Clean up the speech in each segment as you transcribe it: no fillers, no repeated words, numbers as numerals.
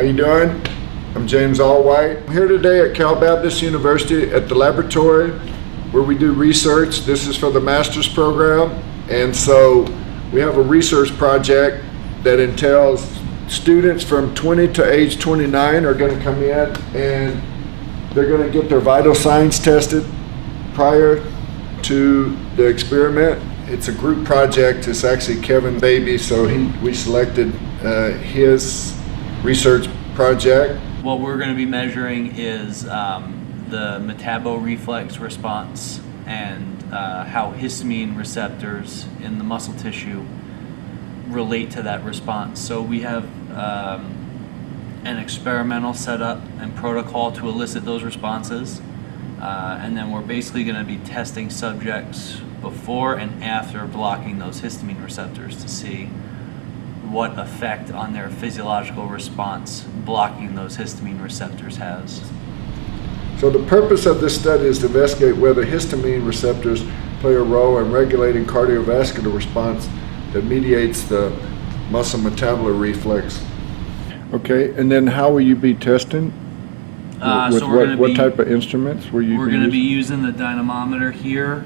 How you doing? I'm James Allwhite. I'm here today at Cal Baptist University at the laboratory where we do research. This is for the master's program, and so we have a research project that entails students from 20 to age 29 are going to come in and they're going to get their vital signs tested prior to the experiment. It's a group project. It's actually Kevin Baby, so we selected his research project. What we're going to be measuring is the metaboreflex response and how histamine receptors in the muscle tissue relate to that response. So we have an experimental setup and protocol to elicit those responses, and then we're basically going to be testing subjects before and after blocking those histamine receptors to see what effect on their physiological response blocking those histamine receptors has. So the purpose of this study is to investigate whether histamine receptors play a role in regulating cardiovascular response that mediates the muscle metabolism reflex. Okay, and then how will you be testing? With So what type of instruments will you We're going to be using the dynamometer here.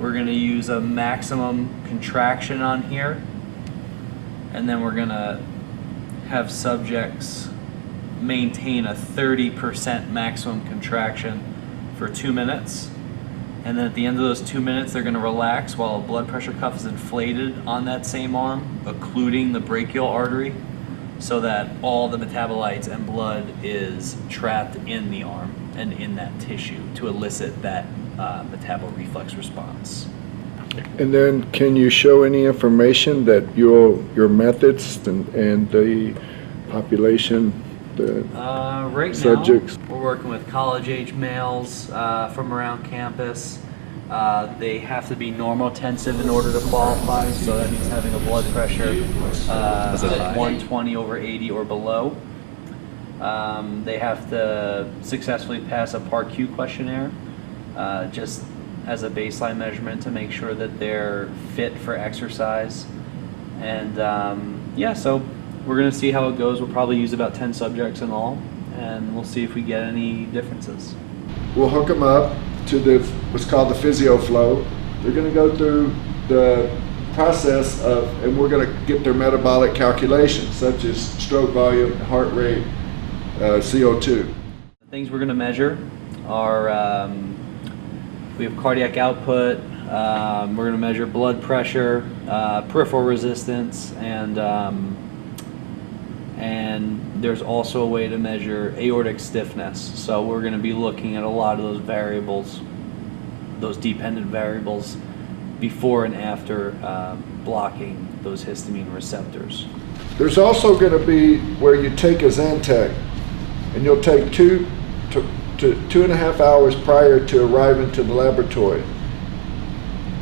We're going to use a maximum contraction on here. And then we're going to have subjects maintain a 30% maximum contraction for 2 minutes. And then at the end of those 2 minutes, they're going to relax while a blood pressure cuff is inflated on that same arm, occluding the brachial artery, so that all the metabolites and blood is trapped in the arm and in that tissue to elicit that metaboreflex response. And then can you show any information that your methods and the population, the right subjects? Now, we're working with college-age males from around campus. They have to be normotensive in order to qualify, so that means having a blood pressure at 120/80 or below. They have to successfully pass a PAR-Q questionnaire, just as a baseline measurement to make sure that they're fit for exercise. And yeah, so we're going to see how it goes. We'll probably use about 10 subjects in all, and we'll see if we get any differences. We'll hook them up to what's called the PhysioFlow. They're going to go through the process and we're going to get their metabolic calculations, such as stroke volume, heart rate, CO2. The things we're going to measure are we have cardiac output, we're going to measure blood pressure, peripheral resistance, and there's also a way to measure aortic stiffness. So we're going to be looking at a lot of those variables, those dependent variables, before and after blocking those histamine receptors. There's also going to be where you take a Zantac, and you'll take 2 to 2.5 hours prior to arriving to the laboratory.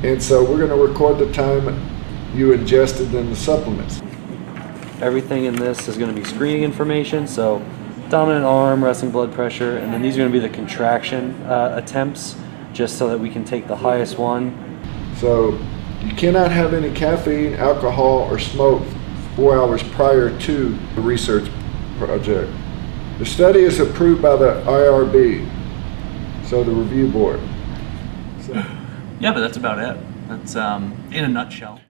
And so we're going to record the time you ingested in the supplements. Everything in this is going to be screening information, so dominant arm, resting blood pressure, and then these are going to be the contraction attempts, just so that we can take the highest one. So you cannot have any caffeine, alcohol, or smoke 4 hours prior to the research project. The study is approved by the IRB, so the review board. Yeah, but that's about it. That's in a nutshell.